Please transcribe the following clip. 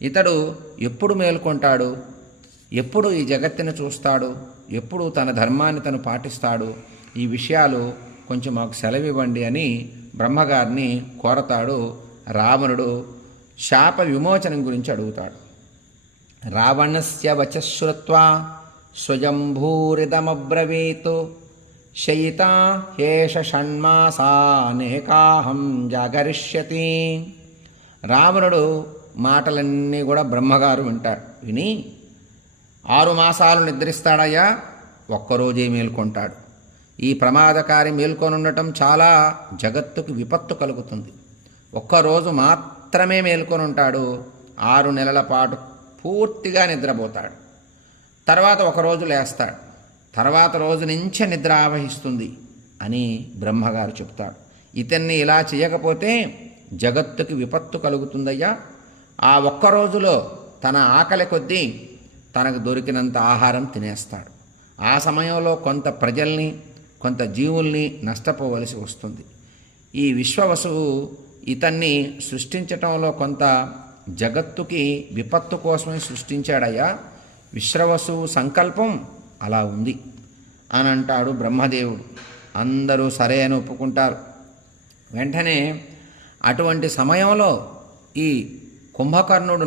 ఇతడు ఎప్పుడు మేల్కొంటాడు, ఎప్పుడు ఈ జగత్తుని చూస్తాడు, ఎప్పుడు తన ధర్మాన్ని తను పాటిస్తాడు, ఈ విషయాలు కొంచెం మాకు సెలవివ్వండి అని బ్రహ్మగారిని కోరతాడు. రావణుడు శాప విమోచనం గురించి అడుగుతాడు. రావణస్య వచశ్రుత్వా స్వయంభూరిదమబ్రవీత్ శయితా హేష షణ్మాసానేకాహం జాగరిష్యతి. రావణుడు మాటలన్నీ కూడా బ్రహ్మగారు వింటాడు. విని 6 మాసాలు నిద్రిస్తాడయ్యా, ఒక్కరోజే మేల్కొంటాడు. ఈ ప్రమాదకారి మేల్కొనుండటం చాలా జగత్తుకు విపత్తు కలుగుతుంది. ఒక్కరోజు మాత్రమే మేల్కొని ఉంటాడు. 6 నెలల పాటు పూర్తిగా నిద్రపోతాడు. తర్వాత ఒకరోజు లేస్తాడు. తర్వాత రోజు నుంచే నిద్ర ఆవహిస్తుంది అని బ్రహ్మగారు చెప్తాడు. ఇతన్ని ఇలా చేయకపోతే జగత్తుకి విపత్తు కలుగుతుందయ్యా. ఆ ఒక్కరోజులో తన ఆకలి కొద్దీ తనకు దొరికినంత ఆహారం తినేస్తాడు. ఆ సమయంలో కొంత ప్రజల్ని, కొంత జీవుల్ని నష్టపోవలసి వస్తుంది. ఈ విశ్వవసువు ఇతన్ని సృష్టించటంలో కొంత జగత్తుకి విపత్తు కోసమే సృష్టించాడయ్యా. విశ్వవసువు సంకల్పం అలా ఉంది అని అంటాడు బ్రహ్మదేవుడు. అందరూ సరే అని ఒప్పుకుంటారు. వెంటనే అటువంటి సమయంలో ఈ కుంభకర్ణుడు